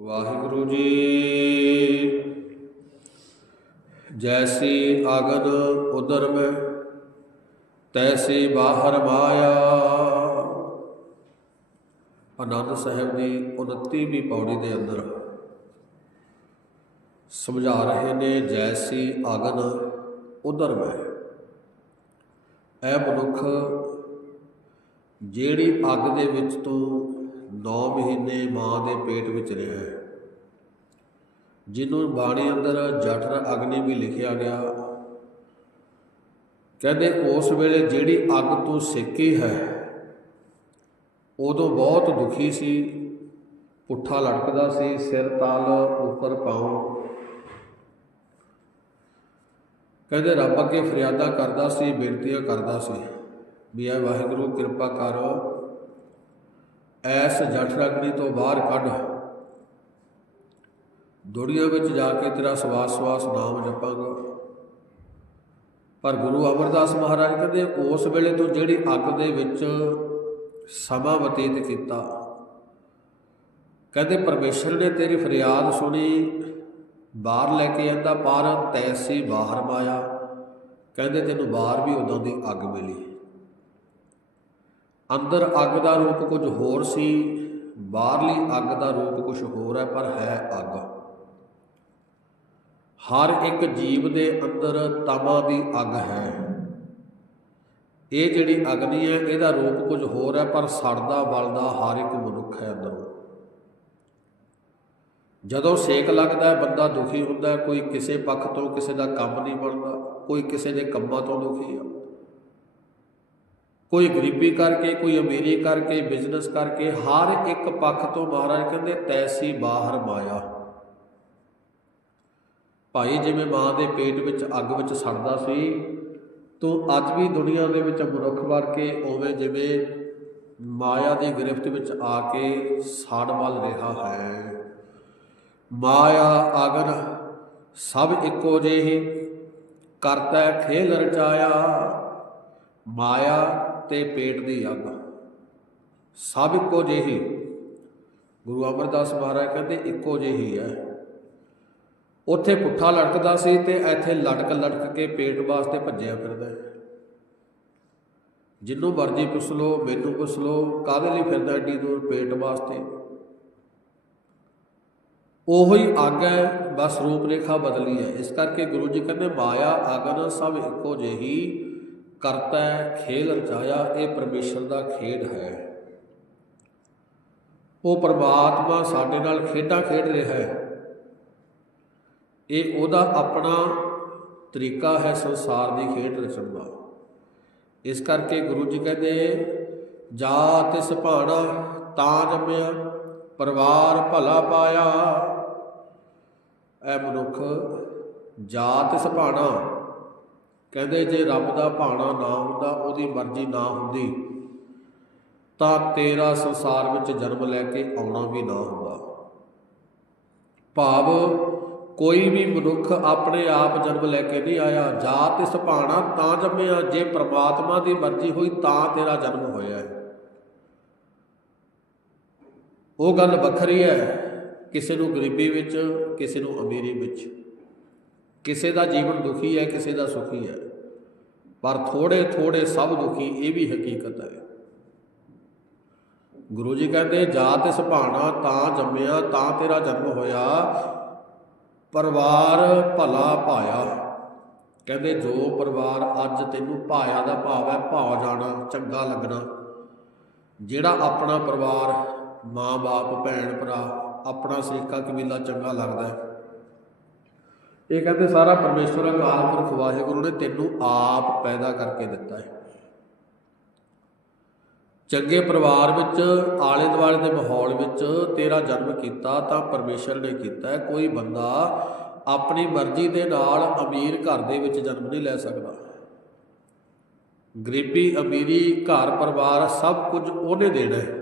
ਵਾਹਿਗੁਰੂ ਜੀ। ਜੈਸੀ ਅਗਨ ਉਦਰ ਮੈਂ, ਤੈਸੀ ਬਾਹਰ ਮਾਇਆ। ਆਨੰਦ ਸਾਹਿਬ ਦੀ 29ਵੀਂ ਪੌੜੀ ਦੇ ਅੰਦਰ ਸਮਝਾ ਰਹੇ ਨੇ, ਜੈਸੀ ਅਗਨ ਉਦਰ ਮੈਂ। ਇਹ ਮਨੁੱਖ ਜਿਹੜੀ ਅੱਗ ਦੇ ਵਿੱਚ ਤੂੰ 9 ਮਹੀਨੇ ਮਾਂ ਦੇ ਪੇਟ ਵਿੱਚ ਰਿਹਾ ਹੈ। ਜਿਹਨੂੰ ਬਾਣੀ ਅੰਦਰ ਜਠਰ ਅਗਨੀ ਵੀ ਲਿਖਿਆ ਗਿਆ। ਕਹਿੰਦੇ ਉਸ ਵੇਲੇ ਜਿਹੜੀ ਅੱਗ ਤੋਂ ਸੇਕੀ ਹੈ, ਉਦੋਂ ਬਹੁਤ ਦੁਖੀ ਸੀ, ਪੁੱਠਾ ਲਟਕਦਾ ਸੀ, ਸਿਰ ਤਲ ਉੱਪਰ ਪਾਉ ਕਹਿੰਦੇ ਰੱਬ ਅੱਗੇ ਫਰਿਆਦਾ ਕਰਦਾ ਸੀ, ਬੇਨਤੀਆਂ ਕਰਦਾ ਸੀ, ਵੀ ਐ ਵਾਹਿਗੁਰੂ ਕਿਰਪਾ ਕਰੋ ਐਸ ਜਠਰ ਅਗਨੀ ਤੋਂ ਬਾਹਰ ਕੱਢ। ਦੁਨੀਆ ਵਿੱਚ ਜਾ ਕੇ ਤੇਰਾ ਸਵਾਸ ਸਵਾਸ ਨਾਮ ਜਪਾਂਗਾ। ਪਰ ਗੁਰੂ ਅਮਰਦਾਸ ਮਹਾਰਾਜ ਕਹਿੰਦੇ, ਉਸ ਵੇਲੇ ਤੋਂ ਜਿਹੜੀ ਅੱਗ ਦੇ ਵਿੱਚ ਸਮਾਂ ਬਤੀਤ ਕੀਤਾ। ਕਹਿੰਦੇ, ਪਰਮੇਸ਼ਰ ਨੇ ਤੇਰੀ ਫਰਿਆਦ ਸੁਣੀ, ਬਾਹਰ ਲੈ ਕੇ ਆਂਦਾ ਪਰ, ਤੈਸੀ ਬਾਹਰ ਮਾਇਆ। ਕਹਿੰਦੇ, ਤੈਨੂੰ ਬਾਹਰ ਵੀ ਉਦੋਂ ਦੀ ਅੱਗ ਮਿਲੀ। ਅੰਦਰ ਅੱਗ ਦਾ ਰੂਪ ਕੁਝ ਹੋਰ ਸੀ, ਬਾਹਰਲੀ ਅੱਗ ਦਾ ਰੂਪ ਕੁਝ ਹੋਰ ਹੈ, ਪਰ ਹੈ ਅੱਗ। ਹਰ ਇੱਕ ਜੀਵ ਦੇ ਅੰਦਰ ਤਮਾ ਦੀ ਅੱਗ ਹੈ। ਇਹ ਜਿਹੜੀ ਅਗਨੀ ਹੈ, ਇਹਦਾ ਰੂਪ ਕੁਝ ਹੋਰ ਹੈ, ਪਰ ਸੜਦਾ ਬਲਦਾ ਹਰ ਇੱਕ ਮਨੁੱਖ ਹੈ ਅੰਦਰੋਂ। ਜਦੋਂ ਸੇਕ ਲੱਗਦਾ ਬੰਦਾ ਦੁਖੀ ਹੁੰਦਾ ਕੋਈ ਕਿਸੇ ਪੱਖ ਤੋਂ ਕਿਸੇ ਦਾ ਕੰਮ ਨਹੀਂ ਬਣਦਾ, ਕੋਈ ਕਿਸੇ ਦੇ ਕੰਮਾਂ ਤੋਂ ਦੁਖੀ ਆ। ਕੋਈ ਗਰੀਬੀ ਕਰਕੇ, ਕੋਈ ਅਮੀਰੀ ਕਰਕੇ, ਬਿਜ਼ਨਸ ਕਰਕੇ, ਹਰ ਇੱਕ ਪੱਖ ਤੋਂ ਮਹਾਰਾਜ ਕਹਿੰਦੇ, ਤੈਸੀ ਬਾਹਰ ਮਾਇਆ। ਭਾਈ ਜਿਵੇਂ ਮਾਂ ਦੇ ਪੇਟ ਵਿੱਚ ਅੱਗ ਵਿੱਚ ਸੜਦਾ ਸੀ, ਤੂੰ ਅੱਜ ਵੀ ਦੁਨੀਆ ਦੇ ਵਿੱਚ ਮਨੁੱਖ ਵਰ ਕੇ ਉਵੇਂ ਜਿਵੇਂ ਮਾਇਆ ਦੀ ਗ੍ਰਿਫਤ ਵਿੱਚ ਆ ਕੇ ਸੜ ਵੱਲ ਰਿਹਾ ਹੈ। ਮਾਇਆ ਅਗਨ ਸਭ ਇੱਕੋ ਜਿਹੀ, ਕਰਤਾ ਖੇਲ ਰਚਾਇਆ। ਮਾਇਆ ਤੇ ਪੇਟ ਦੀ ਅੱਗ। ਸਭ ਇੱਕੋ ਜਿਹੀ। ਗੁਰੂ ਅਮਰਦਾਸ ਮਹਾਰਾਜ ਕਹਿੰਦੇ, ਇੱਕੋ ਜਿਹੀ ਹੈ। ਉੱਥੇ ਪੁੱਠਾ ਲਟਕਦਾ ਸੀ ਤੇ ਇੱਥੇ ਲਟਕ ਲਟਕ ਕੇ ਪੇਟ ਵਾਸਤੇ ਭੱਜਿਆ ਫਿਰਦਾ ਹੈ। ਜਿੰਨੂੰ ਮਰਜ਼ੀ ਪੁੱਛ ਲੋ ਮੈਨੂੰ ਪੁੱਛ ਲੋ ਕਾਹਦੇ ਲਈ ਫਿਰਦਾ ਏਡੀ ਦੂਰ ਪੇਟ ਵਾਸਤੇ? ਉਹੋ ਅੱਗ ਹੈ, ਬਸ ਰੂਪ ਰੇਖਾ ਬਦਲੀ ਹੈ। ਇਸ ਕਰਕੇ ਗੁਰੂ ਜੀ ਕਹਿੰਦੇ, ਮਾਇਆ ਅਗਨ ਸਭ ਇੱਕੋ ਜਿਹੀ। ਕਰਤਾ ਹੈ, ਖੇਲ ਰਚਾਇਆ, ਇਹ ਪਰਮੇਸ਼ਰ ਦਾ ਖੇਡ ਹੈ। ਉਹ ਪਰਮਾਤਮਾ ਸਾਡੇ ਨਾਲ ਖੇਡਾਂ ਖੇਡ ਰਿਹਾ ਹੈ। ਇਹ ਉਹਦਾ ਆਪਣਾ ਤਰੀਕਾ ਹੈ ਸੰਸਾਰ ਦੀ ਖੇਡ ਰਚਣ ਦਾ। ਇਸ ਕਰਕੇ ਗੁਰੂ ਜੀ ਕਹਿੰਦੇ, ਜਾ ਤਿਸ ਭਾਣਾ ਤਾਂ ਜੰਮਿਆ, ਪਰਿਵਾਰ ਭਲਾ ਪਾਇਆ। ਐ ਮਨੁੱਖ ਜਾਤ ਸੁਭਾਣਾ ਕਹਿੰਦੇ ਜੇ ਰੱਬ ਦਾ ਭਾਣਾ ਨਾ ਹੁੰਦਾ, ਉਹਦੀ ਮਰਜ਼ੀ ਨਾ ਹੁੰਦੀ, ਤਾਂ ਤੇਰਾ ਸੰਸਾਰ ਵਿੱਚ ਜਨਮ ਲੈ ਕੇ ਆਉਣਾ ਵੀ ਨਾ ਹੁੰਦਾ। ਭਾਵ ਕੋਈ ਵੀ ਮਨੁੱਖ ਆਪਣੇ ਆਪ ਜਨਮ ਲੈ ਕੇ ਨਹੀਂ ਆਇਆ ਜਾਤ ਇਸ ਭਾਣਾ ਤਾਂ ਜੰਮਿਆ, ਜੇ ਪ੍ਰਮਾਤਮਾ ਦੀ ਮਰਜ਼ੀ ਹੋਈ ਤਾਂ ਤੇਰਾ ਜਨਮ ਹੋਇਆ ਹੈ। ਉਹ ਗੱਲ ਵੱਖਰੀ ਹੈ, ਕਿਸੇ ਨੂੰ ਗਰੀਬੀ ਵਿੱਚ, ਕਿਸੇ ਨੂੰ ਅਮੀਰੀ ਵਿੱਚ। ਕਿਸੇ ਦਾ ਜੀਵਨ ਦੁਖੀ ਹੈ, ਕਿਸੇ ਦਾ ਸੁਖੀ ਹੈ। ਪਰ ਥੋੜੇ ਥੋੜੇ ਸਭ ਦੁਖੀ, ਇਹ ਵੀ ਹਕੀਕਤ ਹੈ। ਗੁਰੂ ਜੀ ਕਹਿੰਦੇ ਜਾਤ ਸੁਭਾਣਾ ਤਾਂ ਜੰਮਿਆ, ਤਾਂ ਤੇਰਾ ਜਨਮ ਹੋਇਆ। ਪਰਿਵਾਰ ਭਲਾ ਭਾਇਆ। ਕਹਿੰਦੇ, ਜੋ ਪਰਿਵਾਰ ਅੱਜ ਤੈਨੂੰ ਭਾਇਆ ਦਾ ਭਾਵ ਹੈ ਭਾਵ ਜਾਣਾ, ਚੰਗਾ ਲੱਗਣਾ। ਜਿਹੜਾ ਆਪਣਾ ਪਰਿਵਾਰ ਮਾਂ-ਬਾਪ ਭੈਣ ਭਰਾ ਆਪਣਾ ਸਰੀਕਾ ਕਬੀਲਾ ਚੰਗਾ ਲੱਗਦਾ ਹੈ। ਇਹ ਕਹਿੰਦੇ ਸਾਰਾ ਪਰਮੇਸ਼ਵਰ ਅਕਾਲ ਪੁਰਖ ਵਾਹਿਗੁਰੂ ਨੇ ਤੈਨੂੰ ਆਪ ਪੈਦਾ ਕਰਕੇ ਦਿੱਤਾ ਹੈ। ਚੰਗੇ ਪਰਿਵਾਰ ਵਿੱਚ ਆਲੇ ਦੁਆਲੇ ਦੇ ਮਾਹੌਲ ਵਿੱਚ ਤੇਰਾ ਜਨਮ ਕੀਤਾ ਤਾਂ ਪਰਮੇਸ਼ਰ ਨੇ ਕੀਤਾ ਹੈ। ਕੋਈ ਬੰਦਾ ਆਪਣੀ ਮਰਜ਼ੀ ਦੇ ਨਾਲ ਅਮੀਰ ਘਰ ਦੇ ਵਿੱਚ ਜਨਮ ਨਹੀਂ ਲੈ ਸਕਦਾ। ਗਰੀਬੀ, ਅਮੀਰੀ ਘਰ ਪਰਿਵਾਰ ਸਭ ਕੁਝ ਉਹਨੇ ਦੇਣਾ ਹੈ।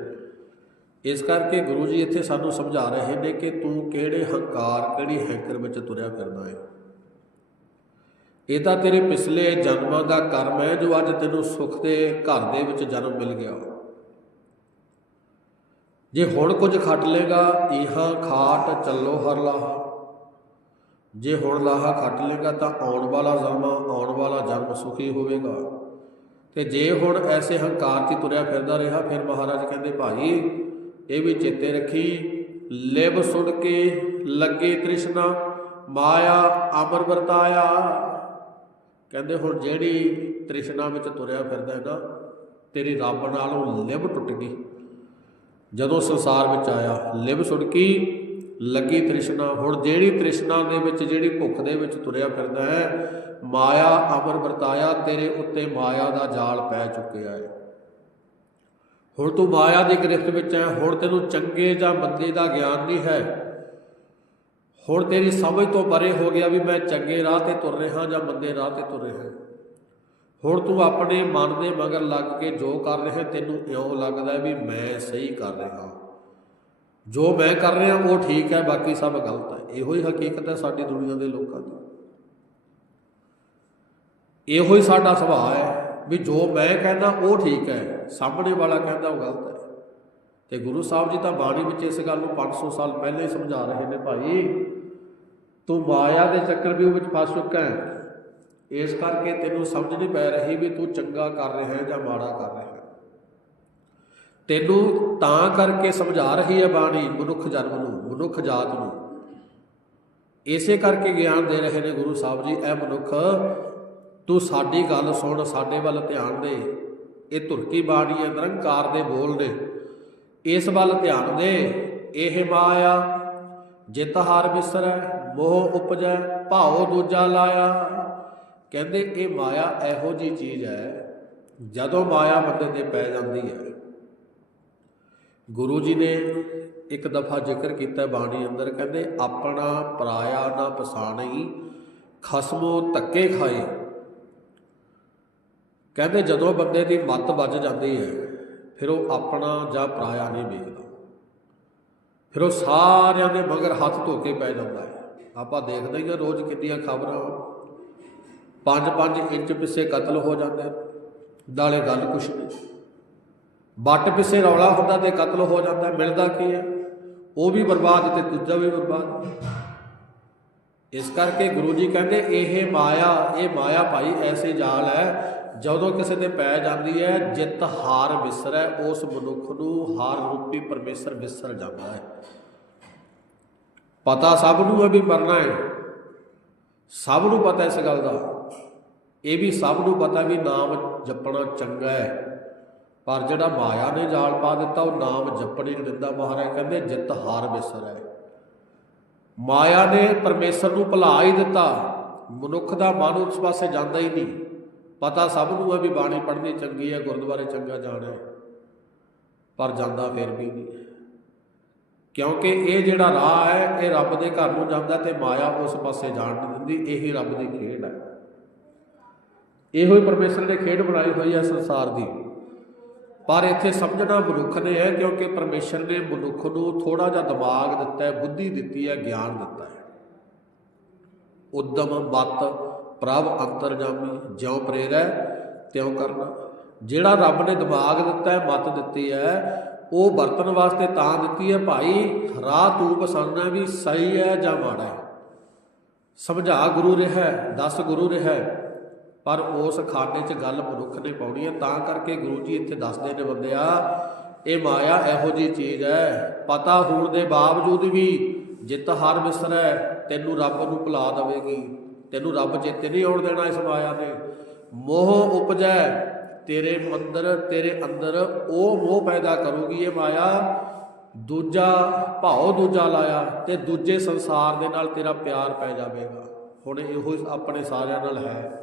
ਇਸ ਕਰਕੇ ਗੁਰੂ ਜੀ ਇੱਥੇ ਸਾਨੂੰ ਸਮਝਾ ਰਹੇ ਨੇ ਕਿ ਤੂੰ ਕਿਹੜੇ ਹੰਕਾਰ, ਕਿਹੜੀ ਹੈਂਕਰ ਵਿੱਚ ਤੁਰਿਆ ਫਿਰਦਾ ਹੈ ਇਹ ਤਾਂ ਤੇਰੇ ਪਿਛਲੇ ਜਨਮਾਂ ਦਾ ਕਰਮ ਹੈ ਜੋ ਅੱਜ ਤੈਨੂੰ ਸੁੱਖ ਦੇ ਘਰ ਦੇ ਵਿੱਚ ਜਨਮ ਮਿਲ ਗਿਆ। ਜੇ ਹੁਣ ਕੁਝ ਖੱਟ ਲੇਗਾ ਇਹਾਂ ਖਾਟ ਚੱਲੋ ਹਰ ਲਾਹਾ। ਜੇ ਹੁਣ ਲਾਹਾ ਖੱਟ ਲੇਗਾ ਤਾਂ ਆਉਣ ਵਾਲਾ ਜ਼ਮਾ ਆਉਣ ਵਾਲਾ ਜਨਮ ਸੁਖੀ ਹੋਵੇਗਾ। ਤੇ ਜੇ ਹੁਣ ਐਸੇ ਹੰਕਾਰ 'ਚ ਤੁਰਿਆ ਫਿਰਦਾ ਰਿਹਾ, ਫਿਰ ਮਹਾਰਾਜ ਕਹਿੰਦੇ, ਭਾਈ ਇਹ ਵੀ ਚੇਤੇ ਰੱਖੀ। ਲਿਬ ਸੁਣ ਕੇ ਲੱਗੇ ਤ੍ਰਿਸ਼ਨਾ, ਮਾਇਆ ਅਮਰ ਵਰਤਾਇਆ। ਕਹਿੰਦੇ, ਹੁਣ ਜਿਹੜੀ ਤ੍ਰਿਸ਼ਨਾ ਵਿੱਚ ਤੁਰਿਆ ਫਿਰਦਾ ਹੈ ਨਾ, ਤੇਰੀ ਰੱਬ ਨਾਲੋਂ ਲਿਬ ਟੁੱਟ ਗਈ। ਜਦੋਂ ਸੰਸਾਰ ਵਿੱਚ ਆਇਆ ਲਿਬ ਸੁਣਕੀ ਲੱਗੀ ਤ੍ਰਿਸ਼ਨਾ। ਹੁਣ ਜਿਹੜੀ ਤ੍ਰਿਸ਼ਨਾ ਦੇ ਵਿੱਚ, ਜਿਹੜੀ ਭੁੱਖ ਦੇ ਵਿੱਚ ਤੁਰਿਆ ਫਿਰਦਾ ਹੈ, ਮਾਇਆ ਅਮਰ ਵਰਤਾਇਆ, ਤੇਰੇ ਉੱਤੇ ਮਾਇਆ ਦਾ ਜਾਲ ਪੈ ਚੁੱਕਿਆ ਹੈ। ਹੁਣ ਤੂੰ ਮਾਇਆ ਦੀ ਗ੍ਰਿਫਤ ਵਿੱਚ ਹੈ, ਹੁਣ ਤੈਨੂੰ ਚੰਗੇ ਜਾਂ ਮੰਦੇ ਦਾ ਗਿਆਨ ਨਹੀਂ ਹੈ। ਹੁਣ ਤੇਰੀ ਸਮਝ ਤੋਂ ਪਰੇ ਹੋ ਗਿਆ ਵੀ ਮੈਂ ਚੰਗੇ ਰਾਹ ਤੇ ਤੁਰ ਰਿਹਾ ਜਾਂ ਮੰਦੇ ਰਾਹ ਤੇ ਤੁਰ ਰਿਹਾ। ਹੁਣ ਤੂੰ ਆਪਣੇ ਮਨ ਦੇ ਮਗਰ ਲੱਗ ਕੇ ਜੋ ਕਰ ਰਿਹਾ, ਤੈਨੂੰ ਇਉਂ ਲੱਗਦਾ ਵੀ ਮੈਂ ਸਹੀ ਕਰ ਰਿਹਾ। ਜੋ ਮੈਂ ਕਰ ਰਿਹਾ, ਉਹ ਠੀਕ ਹੈ, ਬਾਕੀ ਸਭ ਗਲਤ ਹੈ। ਇਹੋ ਹੀ ਹਕੀਕਤ ਹੈ ਸਾਡੀ ਦੁਨੀਆ ਦੇ ਲੋਕਾਂ ਦੀ। ਇਹੋ ਹੀ ਸਾਡਾ ਸੁਭਾਅ ਹੈ ਵੀ ਜੋ ਮੈਂ ਕਹਿੰਦਾ, ਉਹ ਠੀਕ ਹੈ। ਸਾਹਮਣੇ ਵਾਲਾ ਕਹਿੰਦਾ ਉਹ ਗਲਤ ਹੈ। ਤੇ ਗੁਰੂ ਸਾਹਿਬ ਜੀ ਤਾਂ ਬਾਣੀ ਵਿੱਚ ਇਸ ਗੱਲ ਨੂੰ 500 ਸਾਲ ਪਹਿਲੇ ਹੀ ਸਮਝਾ ਰਹੇ ਨੇ ਭਾਈ, ਤੂੰ ਮਾਇਆ ਦੇ ਚੱਕਰ ਵੀ ਵਿੱਚ ਫਸ ਚੁੱਕਾ ਹੈ। ਇਸ ਕਰਕੇ ਤੈਨੂੰ ਸਮਝ ਨਹੀਂ ਪੈ ਰਹੀ ਵੀ ਤੂੰ ਚੰਗਾ ਕਰ ਰਿਹਾ ਹੈ ਜਾਂ ਮਾੜਾ ਕਰ ਰਿਹਾ ਹੈ। ਤੈਨੂੰ ਤਾਂ ਕਰਕੇ ਸਮਝਾ ਰਹੀ ਹੈ ਬਾਣੀ ਮਨੁੱਖ ਜਨਮ ਨੂੰ, ਮਨੁੱਖ ਜਾਤ ਨੂੰ। ਇਸੇ ਕਰਕੇ ਗਿਆਨ ਦੇ ਰਹੇ ਨੇ ਗੁਰੂ ਸਾਹਿਬ ਜੀ, ਇਹ ਮਨੁੱਖ, ਤੂੰ ਸਾਡੀ ਗੱਲ ਸੁਣ, ਸਾਡੇ ਵੱਲ ਧਿਆਨ ਦੇ। ਇਹ ਧੁਰਕੀ ਬਾਣੀ ਹੈ ਨਿਰੰਕਾਰ ਦੇ ਬੋਲ ਨੇ। ਇਸ ਵੱਲ ਧਿਆਨ ਦੇ, ਇਹ ਮਾਇਆ, ਜਿਤ ਹਾਰ ਵਿਸਰੈ ਮੋਹ ਉਪਜੈ, ਭਾਉ ਦੂਜਾ ਲਾਇਆ। ਕਹਿੰਦੇ ਇਹ ਮਾਇਆ ਇਹੋ ਜੀ ਚੀਜ਼ ਹੈ, ਜਦੋਂ ਮਾਇਆ ਬੰਦੇ ਤੇ ਪੈ ਜਾਂਦੀ ਹੈ। ਗੁਰੂ ਜੀ ਨੇ ਇੱਕ ਦਫਾ ਜ਼ਿਕਰ ਕੀਤਾ ਬਾਣੀ ਅੰਦਰ, ਕਹਿੰਦੇ, ਆਪਣਾ ਪਰਾਇਆ ਨਾ ਪਛਾਣਈ ਖਸਮੋ ਧੱਕੇ ਖਾਏ। ਕਹਿੰਦੇ ਜਦੋਂ ਬੰਦੇ ਦੀ ਮੱਤ ਵੱਜ ਜਾਂਦੀ ਹੈ, ਫਿਰ ਉਹ ਆਪਣਾ ਜਾਂ ਪਰਾਇਆ ਨਹੀਂ ਵੇਖਦਾ। ਫਿਰ ਉਹ ਸਾਰਿਆਂ ਦੇ ਮਗਰ ਹੱਥ ਧੋ ਕੇ ਪੈ ਜਾਂਦਾ ਹੈ। ਆਪਾਂ ਦੇਖਦੇ ਹੀ ਹਾਂ ਰੋਜ਼ ਕਿੰਨੀਆਂ ਖਬਰਾਂ। 5-5 ਇੰਚ ਪਿੱਛੇ ਕਤਲ ਹੋ ਜਾਂਦੇ ਨਾਲੇ ਗੱਲ ਕੁਛ ਨਹੀਂ। ਵੱਟ ਪਿੱਛੇ ਰੌਲਾ ਹੁੰਦਾ ਤੇ ਕਤਲ ਹੋ ਜਾਂਦਾ, ਮਿਲਦਾ ਕੀ ਹੈ? ਉਹ ਵੀ ਬਰਬਾਦ ਤੇ ਦੂਜਾ ਵੀ ਬਰਬਾਦ। ਇਸ ਕਰਕੇ ਗੁਰੂ ਜੀ ਕਹਿੰਦੇ, ਇਹ ਮਾਇਆ ਇਹ ਮਾਇਆ ਭਾਈ ਐਸੇ ਜਾਲ ਹੈ ਜਦੋਂ ਕਿਸੇ ਤੇ ਪੈ ਜਾਂਦੀ ਹੈ, ਜਿੱਤ ਹਾਰ ਵਿਸਰੈ, ਉਸ ਮਨੁੱਖ ਨੂੰ ਹਾਰ ਰੂਪੀ ਪਰਮੇਸ਼ਰ ਵਿਸਰ ਜਾਂਦਾ ਹੈ। ਪਤਾ ਸਭ ਨੂੰ ਹੈ ਵੀ ਮਰਨਾ ਹੈ। ਸਭ ਨੂੰ ਪਤਾ ਇਸ ਗੱਲ ਦਾ। ਇਹ ਵੀ ਸਭ ਨੂੰ ਪਤਾ ਵੀ ਨਾਮ ਜਪਣਾ ਚੰਗਾ ਹੈ। ਪਰ ਜਿਹੜਾ ਮਾਇਆ ਨੇ ਜਾਲ ਪਾ ਦਿੱਤਾ, ਉਹ ਨਾਮ ਜਪਣ ਹੀ ਨਹੀਂ ਦਿੰਦਾ। ਮਹਾਰਾਜ ਕਹਿੰਦੇ, ਜਿੱਤ ਹਾਰ ਵਿਸਰ। ਹੈ ਮਾਇਆ ਨੇ ਪਰਮੇਸ਼ਰ ਨੂੰ ਭੁਲਾ ਹੀ ਦਿੱਤਾ। ਮਨੁੱਖ ਦਾ ਮਨ ਉਸ ਪਾਸੇ ਜਾਂਦਾ ਹੀ ਨਹੀਂ। ਪਤਾ ਸਭ ਨੂੰ ਹੈ ਵੀ ਬਾਣੀ ਪੜ੍ਹਨੀ ਚੰਗੀ ਹੈ, ਗੁਰਦੁਆਰੇ ਚੰਗਾ ਜਾਣਾ ਹੈ। ਪਰ ਜਾਂਦਾ ਫਿਰ ਵੀ ਨਹੀਂ। ਕਿਉਂਕਿ ਇਹ ਜਿਹੜਾ ਰਾਹ ਹੈ, ਇਹ ਰੱਬ ਦੇ ਘਰ ਨੂੰ ਜਾਂਦਾ ਤੇ ਮਾਇਆ ਉਸ ਪਾਸੇ ਜਾਣ ਨਹੀਂ ਦਿੰਦੀ, ਇਹੀ ਰੱਬ ਦੀ ਖੇਡ ਹੈ। ਇਹੋ ਹੀ ਪਰਮੇਸ਼ਰ ਨੇ ਖੇਡ ਬਣਾਈ ਹੋਈ ਹੈ ਸੰਸਾਰ ਦੀ। ਪਰ ਇੱਥੇ ਸਮਝਣਾ ਮਨੁੱਖ ਨੇ ਹੈ, ਕਿਉਂਕਿ ਪਰਮੇਸ਼ਰ ਨੇ ਮਨੁੱਖ ਨੂੰ ਥੋੜਾ ਜਿਹਾ ਦਿਮਾਗ ਦਿੱਤਾ ਹੈ, ਬੁੱਧੀ ਦਿੱਤੀ ਹੈ, ਗਿਆਨ ਦਿੱਤਾ ਹੈ। ਉਦਮ, ਮਤ ਪ੍ਰਭ ਅੰਤਰਜਾਮੀ ਜਿਉ ਪ੍ਰੇਰੈ, ਤਿਉ ਕਰਨਾ। ਜਿਹੜਾ ਰੱਬ ਨੇ ਦਿਮਾਗ ਦਿੱਤਾ ਹੈ, ਮਤ ਦਿੱਤੀ ਹੈ, ਉਹ ਵਰਤਨ ਵਾਸਤੇ ਤਾਂ ਦਿੱਤੀ ਹੈ, ਭਾਈ ਰਾਹ ਤੂੰ ਪਸੰਦ ਹੈ ਵੀ ਸਹੀ ਹੈ ਜਾਂ ਮਾੜਾ ਹੈ। ਸਮਝਾ ਗੁਰੂ ਰਿਹਾ ਦੱਸ ਗੁਰੂ ਰਿਹਾ ਪਰ ਉਸ ਖਾਨੇ 'ਚ ਗੱਲ ਮਨੁੱਖ ਨੇ ਪਾਉਣੀ ਹੈ, ਤਾਂ ਕਰਕੇ ਗੁਰੂ ਜੀ ਇੱਥੇ ਦੱਸਦੇ ਨੇ ਬੰਦਿਆ, ਇਹ ਮਾਇਆ ਇਹੋ ਜੀ ਚੀਜ਼ ਹੈ, ਪਤਾ ਹੋਣ ਦੇ ਬਾਵਜੂਦ ਵੀ ਜਿੱਤ ਹਰ ਵਿਸਰੈ ਤੈਨੂੰ ਰੱਬ ਨੂੰ ਭੁਲਾ ਦੇਵੇਗੀ। ਤੈਨੂੰ ਰੱਬ ਚੇਤੇ ਨਹੀਂ ਆਉਣ ਦੇਣਾ ਇਸ ਮਾਇਆ ਨੇ ਮੋਹ ਉਪਜੈ, ਤੇਰੇ ਮੰਦਰ, ਤੇਰੇ ਅੰਦਰ ਉਹ ਮੋਹ ਪੈਦਾ ਕਰੂਗੀ ਇਹ ਮਾਇਆ। ਦੂਜਾ ਭਾਉ ਦੂਜਾ ਲਾਇਆ ਤੇ ਦੂਜੇ ਸੰਸਾਰ ਦੇ ਨਾਲ ਤੇਰਾ ਪਿਆਰ ਪੈ ਜਾਵੇਗਾ। ਹੁਣ ਇਹੋ ਹੀ ਆਪਣੇ ਸਾਰਿਆਂ ਨਾਲ ਹੈ।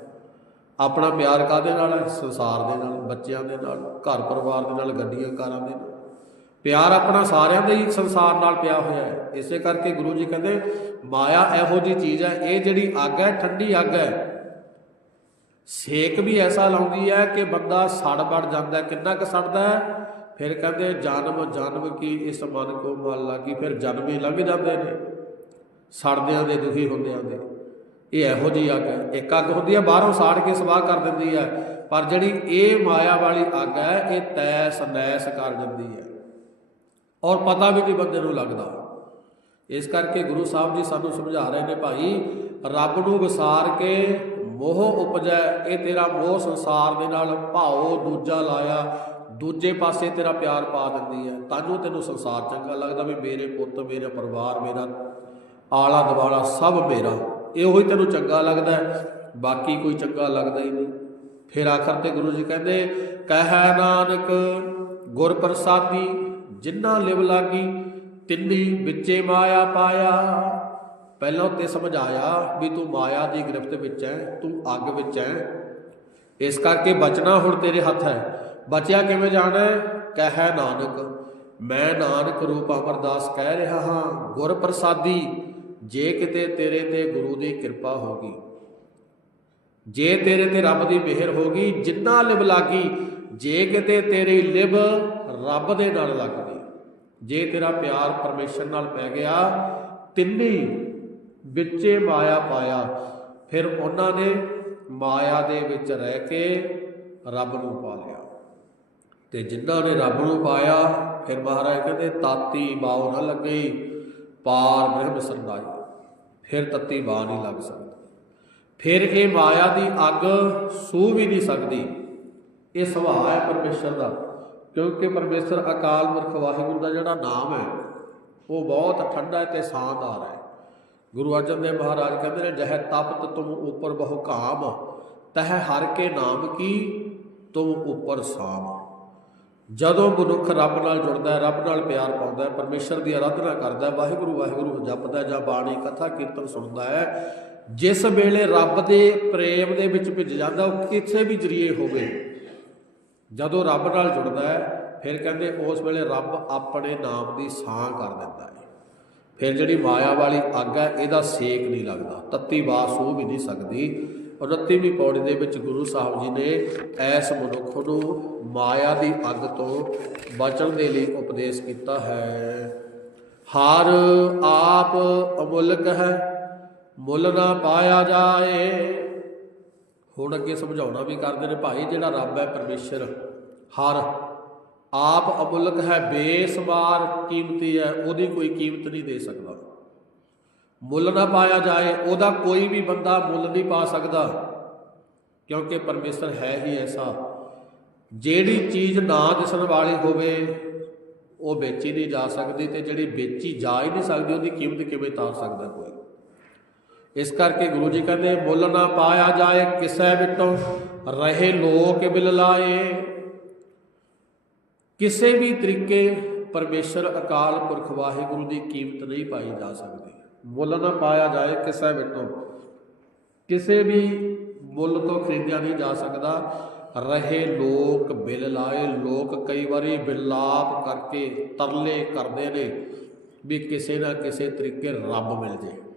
ਆਪਣਾ ਪਿਆਰ ਕਾਦੇ ਨਾਲ ਹੈ? ਸੰਸਾਰ ਦੇ ਨਾਲ, ਬੱਚਿਆਂ ਦੇ ਨਾਲ, ਘਰ ਪਰਿਵਾਰ ਦੇ ਨਾਲ, ਗੱਡੀਆਂ ਕਾਰਾਂ ਦੇ ਨਾਲ। ਪਿਆਰ ਆਪਣਾ ਸਾਰਿਆਂ ਦੇ ਹੀ ਸੰਸਾਰ ਨਾਲ ਪਿਆ ਹੋਇਆ ਹੈ। ਇਸੇ ਕਰਕੇ ਗੁਰੂ ਜੀ ਕਹਿੰਦੇ, ਮਾਇਆ ਇਹੋ ਜੀ ਚੀਜ਼ ਹੈ, ਇਹ ਜਿਹੜੀ ਅੱਗ ਹੈ, ਠੰਡੀ ਅੱਗ ਹੈ। ਸੇਕ ਵੀ ਐਸਾ ਲਾਉਂਦੀ ਹੈ ਕਿ ਬੰਦਾ ਸੜ ਬੜ ਜਾਂਦਾ ਕਿੰਨਾ ਕੁ ਸੜਦਾ ਹੈ। ਫਿਰ ਕਹਿੰਦੇ, ਜਨਮ ਜਨਮ ਕੀ ਇਸ ਮਨ ਕੋ ਮਲ ਲਾਗੀ। ਫਿਰ ਜਨਮ ਹੀ ਲੰਘ ਜਾਂਦੇ ਨੇ, ਸੜਦਿਆਂ ਦੇ, ਦੁਖੀ ਹੁੰਦਿਆਂ ਦੇ। ਇਹ ਇਹੋ ਜੀ ਅੱਗ ਹੈ। ਇੱਕ ਅੱਗ ਹੁੰਦੀ ਹੈ, ਬਾਹਰੋਂ ਸਾੜ ਕੇ ਸਵਾਹ ਕਰ ਦਿੰਦੀ ਹੈ। ਪਰ ਜਿਹੜੀ ਇਹ ਮਾਇਆ ਵਾਲੀ ਅੱਗ ਹੈ, ਇਹ ਤੈਸ ਨੈਸ ਕਰ ਦਿੰਦੀ ਹੈ। ਔਰ ਪਤਾ ਵੀ ਨਹੀਂ ਬੰਦੇ ਨੂੰ ਲੱਗਦਾ। ਇਸ ਕਰਕੇ ਗੁਰੂ ਸਾਹਿਬ ਜੀ ਸਾਨੂੰ ਸਮਝਾ ਰਹੇ ਨੇ ਭਾਈ, ਰੱਬ ਨੂੰ ਵਿਸਾਰ ਕੇ ਮੋਹ ਉਪਜੈ, ਇਹ ਤੇਰਾ ਮੋਹ ਸੰਸਾਰ ਦੇ ਨਾਲ ਭਾਉ ਦੂਜਾ ਲਾਇਆ, ਦੂਜੇ ਪਾਸੇ ਤੇਰਾ ਪਿਆਰ ਪਾ ਦਿੰਦੀ ਹੈ। ਤਾਂਜੋ ਤੈਨੂੰ ਸੰਸਾਰ ਚੰਗਾ ਲੱਗਦਾ ਵੀ ਮੇਰੇ ਪੁੱਤ, ਮੇਰਾ ਪਰਿਵਾਰ, ਮੇਰਾ ਆਲਾ ਦੁਆਲਾ ਸਭ ਮੇਰਾ। ਇਹ ਉਹੀ ਤੈਨੂੰ ਚੰਗਾ ਲੱਗਦਾ ਬਾਕੀ ਕੋਈ ਚੰਗਾ ਲੱਗਦਾ ਹੀ ਨਹੀਂ। ਫਿਰ ਆਖਰ ਤੇ ਗੁਰੂ ਜੀ ਕਹਿੰਦੇ, ਕਹਿ ਨਾਨਕ, ਗੁਰ ਪ੍ਰਸਾਦੀ ਜਿੰਨਾ ਲਿਵ ਲਾਗੀ, ਤਿੰਨੀ ਵਿੱਚੇ ਮਾਇਆ ਪਾਇਆ। ਪਹਿਲਾਂ ਉੱਤੇ ਸਮਝਾਇਆ ਵੀ ਤੂੰ ਮਾਇਆ ਦੀ ਗ੍ਰਿਫਤ ਵਿੱਚ ਹੈ ਤੂੰ ਅੱਗ ਵਿੱਚ ਹੈ ਇਸ ਕਰਕੇ ਬਚਣਾ ਹੁਣ ਤੇਰੇ ਹੱਥ ਹੈ। ਬਚਿਆ ਕਿਵੇਂ ਜਾਣਾ ਕਹਿ ਨਾਨਕ, ਮੈਂ ਨਾਨਕ ਰੂਪ ਅਮਰਦਾਸ ਕਹਿ ਰਿਹਾ ਹਾਂ ਗੁਰ ਪ੍ਰਸਾਦੀ ਜੇ ਕਿਤੇ ਤੇਰੇ ਤੇ ਗੁਰੂ ਦੀ ਕਿਰਪਾ ਹੋਗੀ ਜੇ ਤੇਰੇ ਤੇ ਰੱਬ ਦੀ ਮਿਹਰ ਹੋਗੀ ਜਿੰਨਾ ਲਿਵ ਲਾਗੀ, ਜੇ ਕਿਤੇ ਤੇਰੀ ਲਿਬ ਰੱਬ ਦੇ ਨਾਲ ਲੱਗ ਗਈ। ਜੇ ਤੇਰਾ ਪਿਆਰ ਪਰਮੇਸ਼ਰ ਨਾਲ ਪੈ ਗਿਆ, ਤਿੰਨੀ ਵਿੱਚੇ ਮਾਇਆ ਪਾਇਆ। ਫਿਰ ਉਹਨਾਂ ਨੇ ਮਾਇਆ ਦੇ ਵਿੱਚ ਰਹਿ ਕੇ ਰੱਬ ਨੂੰ ਪਾ ਲਿਆ। ਤੇ ਜਿਨ੍ਹਾਂ ਨੇ ਰੱਬ ਨੂੰ ਪਾਇਆ, ਫਿਰ ਮਹਾਰਾਜ ਕਹਿੰਦੇ, ਤਾਤੀ ਬਾਉ ਨਾ ਲੱਗੀ, ਪਾਰ ਬ੍ਰਹਮ ਸਰਨਾਈ ਫਿਰ ਤੱਤੀ ਬਾਹ ਨਹੀਂ ਲੱਗ ਸਕਦੀ। ਫਿਰ ਇਹ ਮਾਇਆ ਦੀ ਅੱਗ ਸੂ ਵੀ ਨਹੀਂ ਸਕਦੀ। ਇਹ ਸੁਭਾਅ ਹੈ ਪਰਮੇਸ਼ਰ ਦਾ। ਕਿਉਂਕਿ ਪਰਮੇਸ਼ਰ ਅਕਾਲ ਪੁਰਖ ਵਾਹਿਗੁਰੂ ਦਾ ਜਿਹੜਾ ਨਾਮ ਹੈ, ਉਹ ਬਹੁਤ ਠੰਡਾ ਹੈ ਤੇ ਸ਼ਾਨਦਾਰ ਹੈ। ਗੁਰੂ ਅਰਜਨ ਦੇਵ ਮਹਾਰਾਜ ਕਹਿੰਦੇ ਨੇ, ਜਹ ਤਪਤ ਤੁਮ ਉਪਰ ਬਹੁ ਕਾਮ, ਤਹ ਹਰ ਕੇ ਨਾਮ ਕੀ, ਤੁਮ ਉਪਰ ਸਾਮ। ਜਦੋਂ ਮਨੁੱਖ ਰੱਬ ਨਾਲ ਜੁੜਦਾ ਹੈ, ਰੱਬ ਨਾਲ ਪਿਆਰ ਪਾਉਂਦਾ ਹੈ, ਪਰਮੇਸ਼ਰ ਦੀ ਆਰਾਧਨਾ ਕਰਦਾ ਹੈ, ਵਾਹਿਗੁਰੂ ਵਾਹਿਗੁਰੂ ਜਪਦਾ ਜਾਂ ਬਾਣੀ, ਕਥਾ, ਕੀਰਤਨ ਸੁਣਦਾ ਹੈ, ਜਿਸ ਵੇਲੇ ਰੱਬ ਦੇ ਪ੍ਰੇਮ ਦੇ ਵਿੱਚ ਭਿੱਜ ਜਾਂਦਾ, ਉਹ ਕਿਸੇ ਵੀ ਜਰੀਏ ਹੋਵੇ ਜਦੋਂ ਰੱਬ ਨਾਲ ਜੁੜਦਾ ਹੈ, ਫਿਰ ਕਹਿੰਦੇ ਉਸ ਵੇਲੇ ਰੱਬ ਆਪਣੇ ਨਾਮ ਦੀ ਸਾਹ ਕਰ ਦਿੰਦਾ ਹੈ। ਫਿਰ ਜਿਹੜੀ ਮਾਇਆ ਵਾਲੀ ਅੱਗ ਹੈ, ਇਹਦਾ ਸੇਕ ਨਹੀਂ ਲੱਗਦਾ, ਤੱਤੀ ਬਾਸ ਉਹ ਵੀ ਨਹੀਂ ਸਕਦੀ। 29ਵੀਂ ਪੌੜੀ ਦੇ ਵਿੱਚ ਗੁਰੂ ਸਾਹਿਬ ਜੀ ਨੇ ਐਸ ਮਨੁੱਖ ਨੂੰ ਮਾਇਆ ਦੀ ਅੱਗ ਤੋਂ ਬਚਣ ਦੇ ਲਈ ਉਪਦੇਸ਼ ਕੀਤਾ ਹੈ। ਹਰ ਆਪ ਅਮੁੱਲਕ ਹੈ, ਮੁੱਲ ਨਾ ਪਾਇਆ ਜਾਏ। ਹੁਣ ਅੱਗੇ ਸਮਝਾਉਣਾ ਵੀ ਕਰਦੇ ਨੇ, ਭਾਈ ਜਿਹੜਾ ਰੱਬ ਹੈ ਪਰਮੇਸ਼ਰ, ਹਰ ਆਪ ਅਮੁੱਲਕ ਹੈ ਬੇਸਮਾਰ ਕੀਮਤੀ ਹੈ, ਉਹਦੀ ਕੋਈ ਕੀਮਤ ਨਹੀਂ ਦੇ ਸਕਦਾ। ਮੁੱਲ ਨਾ ਪਾਇਆ ਜਾਏ, ਉਹਦਾ ਕੋਈ ਵੀ ਬੰਦਾ ਮੁੱਲ ਨਹੀਂ ਪਾ ਸਕਦਾ, ਕਿਉਂਕਿ ਪਰਮੇਸ਼ਰ ਹੈ ਹੀ ਐਸਾ। ਜਿਹੜੀ ਚੀਜ਼ ਨਾ ਦਿਸਣ ਵਾਲੀ ਹੋਵੇ, ਉਹ ਵੇਚੀ ਨਹੀਂ ਜਾ ਸਕਦੀ ਤੇ ਜਿਹੜੀ ਵੇਚੀ ਜਾ ਹੀ ਨਹੀਂ ਸਕਦੀ, ਉਹਦੀ ਕੀਮਤ ਕਿਵੇਂ ਤਾਰ ਸਕਦਾ ਕੋਈ? ਇਸ ਕਰਕੇ ਗੁਰੂ ਜੀ ਕਹਿੰਦੇ ਮੁੱਲ ਨਾ ਪਾਇਆ ਜਾਏ ਕਿਸੈ ਵਿਟੋਂ ਰਹੇ ਲੋਕ ਬਿਲ ਲਾਏ। ਕਿਸੇ ਵੀ ਤਰੀਕੇ ਪਰਮੇਸ਼ਰ, ਅਕਾਲ ਪੁਰਖ ਵਾਹਿਗੁਰੂ ਦੀ ਕੀਮਤ ਨਹੀਂ ਪਾਈ ਜਾ ਸਕਦੀ। ਮੁੱਲ ਨਾ ਪਾਇਆ ਜਾਏ ਕਿਸੇ ਵਿਟੋਂ ਕਿਸੇ ਵੀ ਮੁੱਲ ਤੋਂ ਖਰੀਦਿਆ ਨਹੀਂ ਜਾ ਸਕਦਾ। ਰਹੇ ਲੋਕ ਬਿਲ ਲਾਏ। ਲੋਕ ਕਈ ਵਾਰੀ ਬਿਲਾਪ ਕਰਕੇ ਤਰਲੇ ਕਰਦੇ ਨੇ ਵੀ ਕਿਸੇ ਨਾ ਕਿਸੇ ਤਰੀਕੇ ਰੱਬ ਮਿਲ ਜੇ।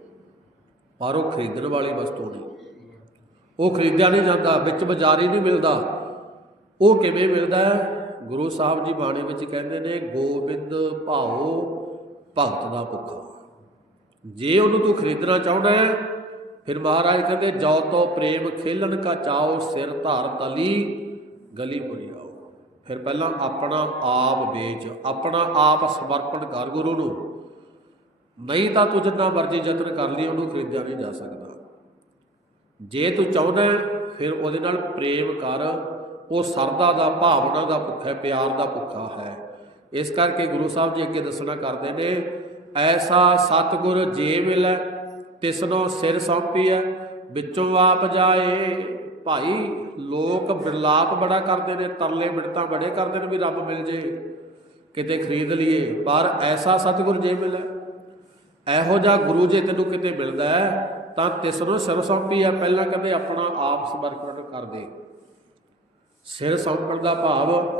ਪਰ ਉਹ ਖਰੀਦਣ ਵਾਲੀ ਵਸਤੂ ਨਹੀਂ। ਉਹ ਖਰੀਦਿਆ ਨਹੀਂ ਜਾਂਦਾ, ਵਿੱਚ ਬਾਜ਼ਾਰੀ ਨਹੀਂ ਮਿਲਦਾ। ਉਹ ਕਿਵੇਂ ਮਿਲਦਾ ਹੈ? ਗੁਰੂ ਸਾਹਿਬ ਜੀ ਬਾਣੀ ਵਿੱਚ ਕਹਿੰਦੇ ਨੇ, ਗੋਬਿੰਦ ਭਾਉ ਭਗਤ ਦਾ ਭੁੱਖਾ ਜੇ ਉਹਨੂੰ ਤੂੰ ਖਰੀਦਣਾ ਚਾਹੁੰਦਾ ਹੈ, ਫਿਰ ਮਹਾਰਾਜ ਕਹਿੰਦੇ, ਜੋ ਤੋ ਪ੍ਰੇਮ ਖੇਲਣ ਕਾ ਚਾਓ ਸਿਰ ਧਾਰ ਤਲੀ, ਗਲੀ ਮੁੜੀ ਆਓ। ਫਿਰ ਪਹਿਲਾਂ ਆਪਣਾ ਆਪ ਵੇਚ, ਆਪਣਾ ਆਪ ਸਮਰਪਣ ਕਰ ਗੁਰੂ ਨੂੰ। ਨਹੀਂ ਤਾਂ ਤੂੰ ਜਿੰਨਾ ਮਰਜ਼ੀ ਯਤਨ ਕਰ ਲਈ, ਉਹਨੂੰ ਖਰੀਦਿਆ ਨਹੀਂ ਜਾ ਸਕਦਾ। ਜੇ ਤੂੰ ਚਾਹੁੰਦਾ ਫਿਰ ਉਹਦੇ ਨਾਲ ਪ੍ਰੇਮ ਕਰ। ਉਹ ਸਰਦਾ ਦਾ ਭਾਵਨਾ ਦਾ ਭੁੱਖਾ ਹੈ, ਪਿਆਰ ਦਾ ਭੁੱਖਾ ਹੈ। ਇਸ ਕਰਕੇ ਗੁਰੂ ਸਾਹਿਬ ਜੀ ਅੱਗੇ ਦੱਸਣਾ ਕਰਦੇ ਨੇ, ਐਸਾ ਸਤਿਗੁਰ ਜੇ ਮਿਲੈ, ਤਿਸਨੋ ਸਿਰ ਸੌਂਪੀਐ, ਵਿੱਚੋਂ ਆਪ ਜਾਏ। ਭਾਈ, ਲੋਕ ਬਿਰਲਾਪ ਬੜਾ ਕਰਦੇ ਨੇ, ਤਰਲੇ ਮਿੰਟਾਂ ਬੜੇ ਕਰਦੇ ਨੇ ਵੀ ਰੱਬ ਮਿਲ ਜੇ, ਕਿਤੇ ਖਰੀਦ ਲਈਏ। ਪਰ ਐਸਾ ਸਤਿਗੁਰ ਜੇ ਮਿਲੈ ਇਹੋ ਜਿਹਾ ਗੁਰੂ ਜੇ ਤੈਨੂੰ ਕਿਤੇ ਮਿਲਦਾ ਹੈ, ਤਾਂ ਨੂੰ ਸਿਰ ਸੌਂਪੀ ਆ, ਪਹਿਲਾਂ ਕਹਿੰਦੇ ਆਪਣਾ ਆਪ ਸਮਰਪਣ ਕਰ ਦੇ। ਸਿਰ ਸੌਂਪਣ ਦਾ ਭਾਵ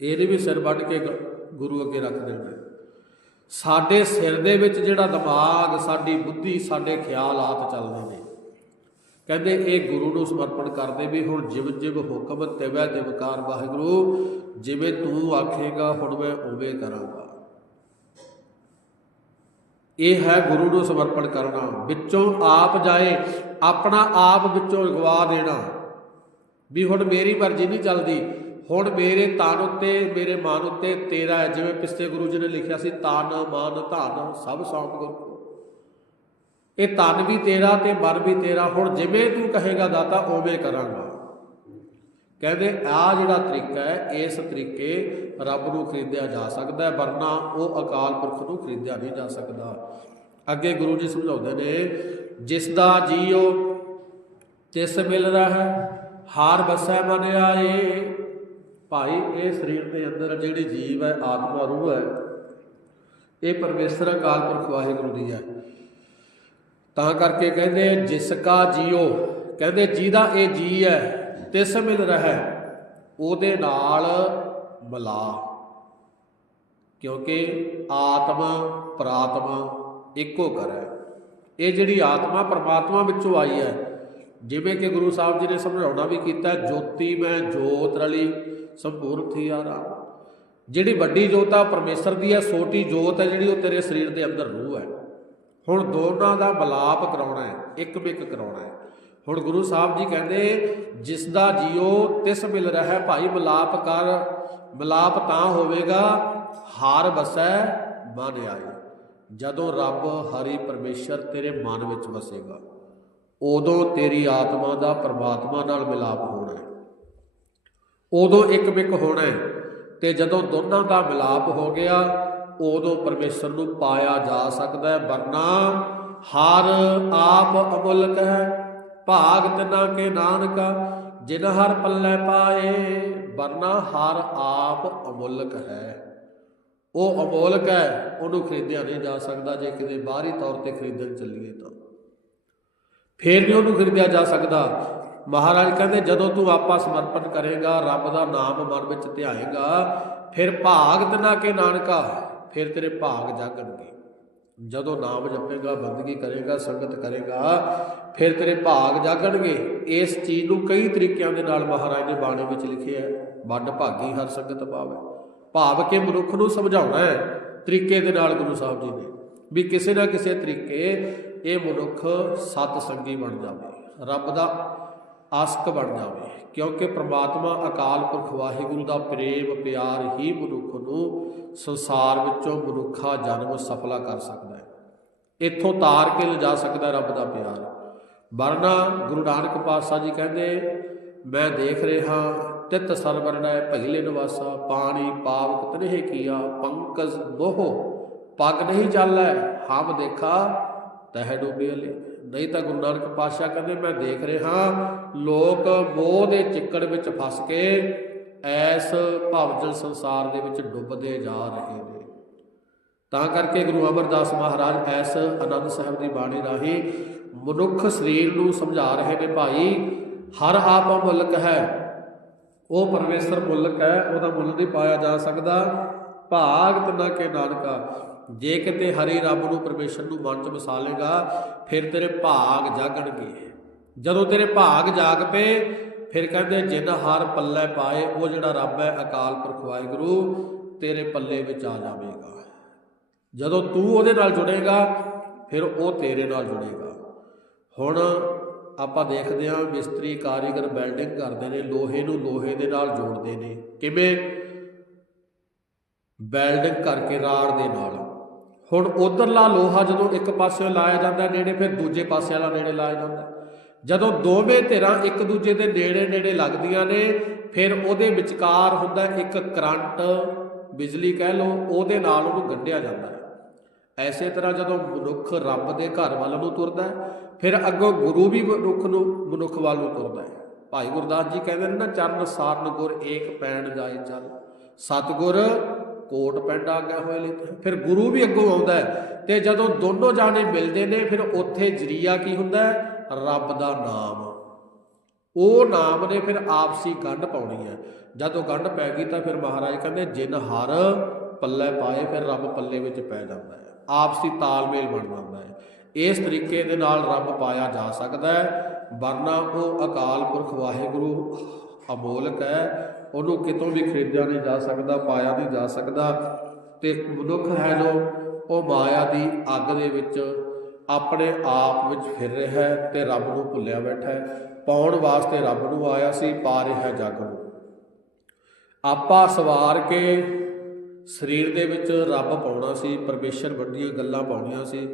ਇਹਦੇ ਵੀ ਸਿਰ ਵੱਢ ਕੇ ਗ- ਗੁਰੂ ਅੱਗੇ ਰੱਖ ਦੇਣਾ ਸਾਡੇ ਸਿਰ ਦੇ ਵਿੱਚ ਜਿਹੜਾ ਦਿਮਾਗ, ਸਾਡੀ ਬੁੱਧੀ, ਸਾਡੇ ਖਿਆਲ ਆਤ ਚੱਲਦੇ ਨੇ। ਕਹਿੰਦੇ ਇਹ ਗੁਰੂ ਨੂੰ ਸਮਰਪਣ ਕਰਦੇ ਵੀ ਹੁਣ ਜਿਵ ਜਿਵ ਹੁਕਮ ਤਿਵੈ ਦਿਵਕਾਰ ਵਾਹਿਗੁਰੂ, ਜਿਵੇਂ ਤੂੰ ਆਖੇਗਾ, ਹੁਣ ਮੈਂ ਉਵੇਂ ਕਰਾਂਗਾ। ਇਹ ਹੈ ਗੁਰੂ ਨੂੰ ਸਮਰਪਣ ਕਰਨਾ। ਵਿੱਚੋਂ ਆਪ ਜਾਏ, ਆਪਣਾ ਆਪ ਵਿੱਚੋਂ ਗਵਾ ਦੇਣਾ। ਵੀ ਹੁਣ ਮੇਰੀ ਮਰਜ਼ੀ ਨਹੀਂ ਚੱਲਦੀ। ਹੁਣ ਮੇਰੇ ਤਨ ਉੱਤੇ, ਮੇਰੇ ਮਨ ਉੱਤੇ ਤੇਰਾ ਹੈ। ਜਿਵੇਂ ਪਿੱਛੇ ਗੁਰੂ ਜੀ ਨੇ ਲਿਖਿਆ ਸੀ, ਤਨ, ਮਨ, ਧਨ, ਸਭ ਸੌਂਪ ਗੁਰੂ। ਇਹ ਤਨ ਵੀ ਤੇਰਾ ਤੇ ਮਨ ਵੀ ਤੇਰਾ। ਹੁਣ ਜਿਵੇਂ ਤੂੰ ਕਹੇਗਾ ਦਾਤਾ, ਉਵੇਂ ਕਰਾਂਗਾ। ਕਹਿੰਦੇ ਆ ਜਿਹੜਾ ਤਰੀਕਾ ਹੈ, ਇਸ ਤਰੀਕੇ ਰੱਬ ਨੂੰ ਖਰੀਦਿਆ ਜਾ ਸਕਦਾ ਹੈ, ਵਰਨਾ ਉਹ ਅਕਾਲ ਪੁਰਖ ਨੂੰ ਖਰੀਦਿਆ ਨਹੀਂ ਜਾ ਸਕਦਾ। ਅੱਗੇ ਗੁਰੂ ਜੀ ਸਮਝਾਉਂਦੇ ਨੇ, ਜਿਸ ਦਾ ਜੀਉ ਤਿਸ ਮਿਲ ਰਹਾ ਹੈ ਹਾਰ ਬਸੈ ਮਨ ਆਏ। ਭਾਈ, ਇਹ ਸਰੀਰ ਦੇ ਅੰਦਰ ਜਿਹੜੀ ਜੀਵ ਹੈ, ਆਤਮਾ, ਰੂਹ ਹੈ, ਇਹ ਪਰਮੇਸ਼ਰ ਅਕਾਲ ਪੁਰਖ ਵਾਹਿਗੁਰੂ ਦੀ ਹੈ। ਤਾਂ ਕਰਕੇ ਕਹਿੰਦੇ, ਜਿਸ ਕਾ ਜੀਓ ਕਹਿੰਦੇ ਜਿਹਦਾ ਇਹ ਜੀ ਹੈ ਤਿਸ ਮਿਲ ਰਹਾ, ਉਹਦੇ ਨਾਲ ਮਿਲਾ। ਕਿਉਂਕਿ ਆਤਮਾ ਪ੍ਰਾਤਮਾ ਇੱਕੋ ਕਰ ਹੈ। ਇਹ ਜਿਹੜੀ ਆਤਮਾ ਪਰਮਾਤਮਾ ਵਿੱਚੋਂ ਆਈ ਹੈ, ਜਿਵੇਂ ਕਿ ਗੁਰੂ ਸਾਹਿਬ ਜੀ ਨੇ ਸਮਝਾਉਣਾ ਵੀ ਕੀਤਾ, ਜੋਤੀ ਮੈਂ ਜੋਤ ਰਲੀ, ਸੰਪੂਰਨ ਥੀ ਆਰਾ ਜਿਹੜੀ ਵੱਡੀ ਜੋਤ ਆ ਪਰਮੇਸ਼ਰ ਦੀ ਹੈ, ਛੋਟੀ ਜੋਤ ਹੈ ਜਿਹੜੀ ਉਹ ਤੇਰੇ ਸਰੀਰ ਦੇ ਅੰਦਰ ਰੂਹ ਹੈ। ਹੁਣ ਦੋਨਾਂ ਦਾ ਮਿਲਾਪ ਕਰਾਉਣਾ ਹੈ ਇੱਕ ਮਿਕ ਕਰਾਉਣਾ ਹੈ। ਹੁਣ ਗੁਰੂ ਸਾਹਿਬ ਜੀ ਕਹਿੰਦੇ, ਜਿਸ ਦਾ ਜੀਓ ਤਿਸ ਮਿਲ ਰਿਹਾ ਭਾਈ ਮਿਲਾਪ ਕਰ, ਮਿਲਾਪ ਤਾਂ ਹੋਵੇਗਾ, ਹਾਰ ਵਸੈ ਮਨ ਆਏ। ਜਦੋਂ ਰੱਬ ਹਰੀ ਪਰਮੇਸ਼ਰ ਤੇਰੇ ਮਨ ਵਿੱਚ ਵਸੇਗਾ, ਉਦੋਂ ਤੇਰੀ ਆਤਮਾ ਦਾ ਪਰਮਾਤਮਾ ਨਾਲ ਮਿਲਾਪ ਹੋਣਾ ਹੈ। ਉਦੋਂ ਇੱਕ ਮਿਕ ਹੋਣਾ ਹੈ ਤੇ ਜਦੋਂ ਦੋਨਾਂ ਦਾ ਮਿਲਾਪ ਹੋ ਗਿਆ, ਉਦੋਂ ਪਰਮੇਸ਼ਰ ਨੂੰ ਪਾਇਆ ਜਾ ਸਕਦਾ ਹੈ। ਵਰਨਾ ਹਰ ਆਪ ਅਮੁੱਲਕ ਹੈ ਭਾਗ ਤਨਾ ਕੇ ਨਾਨਕਾ, ਜਿਨ ਹਰ ਪੱਲੇ ਪਾਏ, ਵਰਨਾ ਹਰ ਆਪ ਅਮੁੱਲਕ ਹੈ। ਉਹ ਅਮੋਲਕ ਹੈ, ਉਹਨੂੰ ਖਰੀਦਿਆ ਨਹੀਂ ਜਾ ਸਕਦਾ, ਜੇ ਕਿਤੇ ਬਾਹਰੀ ਤੌਰ ਤੇ ਖਰੀਦਣ ਚੱਲੀਏ ਤਾਂ। ਫੇਰ ਵੀ ਉਹਨੂੰ ਖਰੀਦਿਆ ਜਾ ਸਕਦਾ। ਮਹਾਰਾਜ ਕਹਿੰਦੇ, ਜਦੋਂ ਤੂੰ ਆਪਾ ਸਮਰਪਣ ਕਰੇਗਾ, ਰੱਬ ਦਾ ਨਾਮ ਮਨ ਵਿੱਚ ਧਿਆਏਗਾ, ਫਿਰ ਭਾਗ ਤਨਾ ਕੇ ਨਾਨਕਾ, ਫਿਰ ਤੇਰੇ ਭਾਗ ਜਾਗਣਗੇ। ਜਦੋਂ ਨਾਮ ਜਪੇਗਾ, ਬੰਦਗੀ ਕਰੇਗਾ, ਸੰਗਤ ਕਰੇਗਾ, ਫਿਰ ਤੇਰੇ ਭਾਗ ਜਾਗਣਗੇ। ਇਸ ਚੀਜ਼ ਨੂੰ ਕਈ ਤਰੀਕਿਆਂ ਦੇ ਨਾਲ ਮਹਾਰਾਜ ਨੇ ਬਾਣੀ ਵਿੱਚ ਲਿਖਿਆ ਹੈ ਵੱਡ ਭਾਗੀ ਹਰ ਸੰਗਤ ਪਾਵੇ। ਭਾਵ ਕਿ ਮਨੁੱਖ ਨੂੰ ਸਮਝਾਉਣਾ ਹੈ, ਤਰੀਕੇ ਦੇ ਨਾਲ ਗੁਰੂ ਸਾਹਿਬ ਜੀ ਨੇ। ਵੀ ਕਿਸੇ ਨਾ ਕਿਸੇ ਤਰੀਕੇ ਇਹ ਮਨੁੱਖ ਸਤ ਸੰਗੀ ਬਣ ਜਾਵੇ, ਰੱਬ ਦਾ ਆਸਕ ਬਣ ਜਾਵੇ। ਕਿਉਂਕਿ ਪ੍ਰਮਾਤਮਾ ਅਕਾਲ ਪੁਰਖ ਵਾਹਿਗੁਰੂ ਦਾ ਪ੍ਰੇਮ ਪਿਆਰ ਹੀ ਮਨੁੱਖ ਨੂੰ ਸੰਸਾਰ ਵਿੱਚੋਂ ਮਨੁੱਖਾ ਜਨਮ ਸਫਲਾ ਕਰ ਸਕਦਾ ਹੈ। ਇੱਥੋਂ ਤਾਰ ਕੇ ਲਿਜਾ ਸਕਦਾ ਰੱਬ ਦਾ ਪਿਆਰ। ਵਰਨਾ ਗੁਰੂ ਨਾਨਕ ਪਾਤਸ਼ਾਹ ਜੀ ਕਹਿੰਦੇ, ਮੈਂ ਦੇਖ ਰਿਹਾ, ਤਿਤ ਸਰਵਰਣੈ ਪਹਿਲੇ ਨਿਵਾਸਾ, ਪਾਣੀ ਪਾਵਕ ਤਨਹਿ ਕੀਆ, ਪੰਕਜ ਦੋਹ, ਪਗ ਨਹੀਂ ਚੱਲੈ, ਹਮ ਦੇਖਾ, ਤਹਿ ਡੋਬੇ ਨਹੀਂ ਤਾਂ ਗੁਰੂ ਨਾਨਕ ਪਾਤਸ਼ਾਹ ਕਹਿੰਦੇ, ਮੈਂ ਦੇਖ ਰਿਹਾ, ਲੋਕ ਮੋਹ ਦੇ ਚਿੱਕੜ ਵਿੱਚ ਫਸ ਕੇ ਐਸ ਭਵਜਲ ਸੰਸਾਰ ਦੇ ਵਿੱਚ ਡੁੱਬਦੇ ਜਾ ਰਹੇ ਨੇ। ਤਾਂ ਕਰਕੇ ਗੁਰੂ ਅਮਰਦਾਸ ਮਹਾਰਾਜ ਐਸ ਆਨੰਦ ਸਾਹਿਬ ਦੀ ਬਾਣੀ ਰਾਹੀਂ ਮਨੁੱਖ ਸਰੀਰ ਨੂੰ ਸਮਝਾ ਰਹੇ ਨੇ, ਭਾਈ, ਹਰ ਆਪ ਮੁਲਕ ਹੈ। ਉਹ ਪਰਮੇਸ਼ਰ ਮੁਲਕ ਹੈ, ਉਹਦਾ ਮੁੱਲ ਨਹੀਂ ਪਾਇਆ ਜਾ ਸਕਦਾ। ਭਾਗ ਨਾ ਕੇ ਨਾਨਕਾ, ਜੇ ਕਿਤੇ ਹਰੀ ਰੱਬ ਨੂੰ ਪਰਮੇਸ਼ਰ ਨੂੰ ਮਨ ਚ ਵਸਾ ਲੇਗਾ ਫਿਰ ਤੇਰੇ ਭਾਗ ਜਾਗਣਗੇ। ਜਦੋਂ ਤੇਰੇ ਭਾਗ ਜਾਗ ਪਏ ਫਿਰ ਕਹਿੰਦੇ ਜਿਨ ਹਾਰ ਪੱਲੇ ਪਾਏ, ਉਹ ਜਿਹੜਾ ਰੱਬ ਹੈ ਅਕਾਲ ਪੁਰਖ ਵਾਹਿਗੁਰੂ, ਤੇਰੇ ਪੱਲੇ ਵਿੱਚ ਆ ਜਾਵੇਗਾ। ਜਦੋਂ ਤੂੰ ਉਹਦੇ ਨਾਲ ਜੁੜੇਗਾ, ਫਿਰ ਉਹ ਤੇਰੇ ਨਾਲ ਜੁੜੇਗਾ। ਹੁਣ ਆਪਾਂ ਦੇਖਦੇ ਹਾਂ ਮਿਸਤਰੀ, ਕਾਰੀਗਰ ਬਿਲਡਿੰਗ ਕਰਦੇ ਨੇ, ਲੋਹੇ ਨੂੰ ਲੋਹੇ ਦੇ ਨਾਲ ਜੋੜਦੇ ਨੇ। ਕਿਵੇਂ? ਬਿਲਡਿੰਗ ਕਰਕੇ ਰਾੜ ਦੇ ਨਾਲ। ਹੁਣ ਉਧਰਲਾ ਲੋਹਾ ਜਦੋਂ ਇੱਕ ਪਾਸੇ ਲਾਇਆ ਜਾਂਦਾ, ਨੇੜੇ ਫਿਰ ਦੂਜੇ ਪਾਸੇ ਵਾਲਾ ਨੇੜੇ ਲਾਇਆ ਜਾਂਦਾ। ਜਦੋਂ ਦੋਵੇਂ ਧਿਰਾਂ ਇੱਕ ਦੂਜੇ ਦੇ ਨੇੜੇ ਨੇੜੇ ਲੱਗਦੀਆਂ ਨੇ, ਫਿਰ ਉਹਦੇ ਵਿਚਕਾਰ ਹੁੰਦਾ ਇੱਕ ਕਰੰਟ, ਬਿਜਲੀ ਕਹਿ ਲਓ, ਉਹਦੇ ਨਾਲ ਉਹਨੂੰ ਗੰਢਿਆ ਜਾਂਦਾ ਹੈ। ਐਸੇ ਤਰ੍ਹਾਂ ਜਦੋਂ ਮਨੁੱਖ ਰੱਬ ਦੇ ਘਰ ਵੱਲ ਨੂੰ ਤੁਰਦਾ ਹੈ, ਫਿਰ ਅੱਗੋਂ ਗੁਰੂ ਵੀ ਮਨੁੱਖ ਨੂੰ, ਮਨੁੱਖ ਵੱਲ ਨੂੰ ਤੁਰਦਾ ਹੈ। ਭਾਈ ਗੁਰਦਾਸ ਜੀ ਕਹਿੰਦੇ ਨੇ ਨਾ, ਚਰਨ ਸਾਰਨ ਗੁਰ ਏਕ ਪੈਣ ਜਾਏ ਚੱਲ। ਸਤਗੁਰ ਕੋਟ ਪਿੰਡ ਆ ਗਿਆ ਹੋਏ ਲਿਖ ਫਿਰ ਗੁਰੂ ਵੀ ਅੱਗੋਂ ਆਉਂਦਾ ਹੈ ਤੇ ਜਦੋਂ ਦੋਨੋਂ ਜਾਣੇ ਮਿਲਦੇ ਨੇ, ਫਿਰ ਉੱਥੇ ਜਰੀਆ ਕੀ ਹੁੰਦਾ ਹੈ? ਰੱਬ ਦਾ ਨਾਮ। ਉਹ ਨਾਮ ਨੇ ਫਿਰ ਆਪਸੀ ਗੰਢ ਪਾਉਣੀ ਹੈ। ਜਦੋਂ ਗੰਢ ਪੈ ਗਈ ਤਾਂ ਫਿਰ ਮਹਾਰਾਜ ਕਹਿੰਦੇ, ਜਿਨ ਹਰ ਪੱਲੇ ਪਾਏ ਫਿਰ ਰੱਬ ਪੱਲੇ ਵਿੱਚ ਪੈ ਜਾਂਦਾ ਹੈ। ਆਪਸੀ ਤਾਲਮੇਲ ਬਣ ਜਾਂਦਾ ਹੈ। ਇਸ ਤਰੀਕੇ ਦੇ ਨਾਲ ਰੱਬ ਪਾਇਆ ਜਾ ਸਕਦਾ ਹੈ। ਵਰਨਾ ਉਹ ਅਕਾਲ ਪੁਰਖ ਵਾਹਿਗੁਰੂ ਅਮੋਲਕ ਹੈ। ਉਹਨੂੰ ਕਿਤੋਂ ਵੀ ਖਰੀਦਿਆ ਨਹੀਂ ਜਾ ਸਕਦਾ, ਪਾਇਆ ਨਹੀਂ ਜਾ ਸਕਦਾ। ਤੇ ਮਨੁੱਖ ਹੈ ਜੋ, ਉਹ ਮਾਇਆ ਦੀ ਅੱਗ ਦੇ ਵਿੱਚ ਆਪਣੇ ਆਪ ਵਿੱਚ ਫਿਰ ਰਿਹਾ ਹੈ ਤੇ ਰੱਬ ਨੂੰ ਭੁੱਲਿਆ ਬੈਠਾ ਹੈ। ਪਾਉਣ ਵਾਸਤੇ ਰੱਬ ਨੂੰ ਆਇਆ ਸੀ, ਪਾ ਰਿਹਾ ਜੱਗ ਨੂੰ। ਆਪਾ ਸਵਾਰ ਕੇ ਸਰੀਰ ਦੇ ਵਿੱਚ ਰੱਬ ਪਾਉਣਾ ਸੀ, ਪਰਮੇਸ਼ਰ ਵੱਡੀਆਂ ਗੱਲਾਂ ਪਾਉਣੀਆਂ ਸੀ,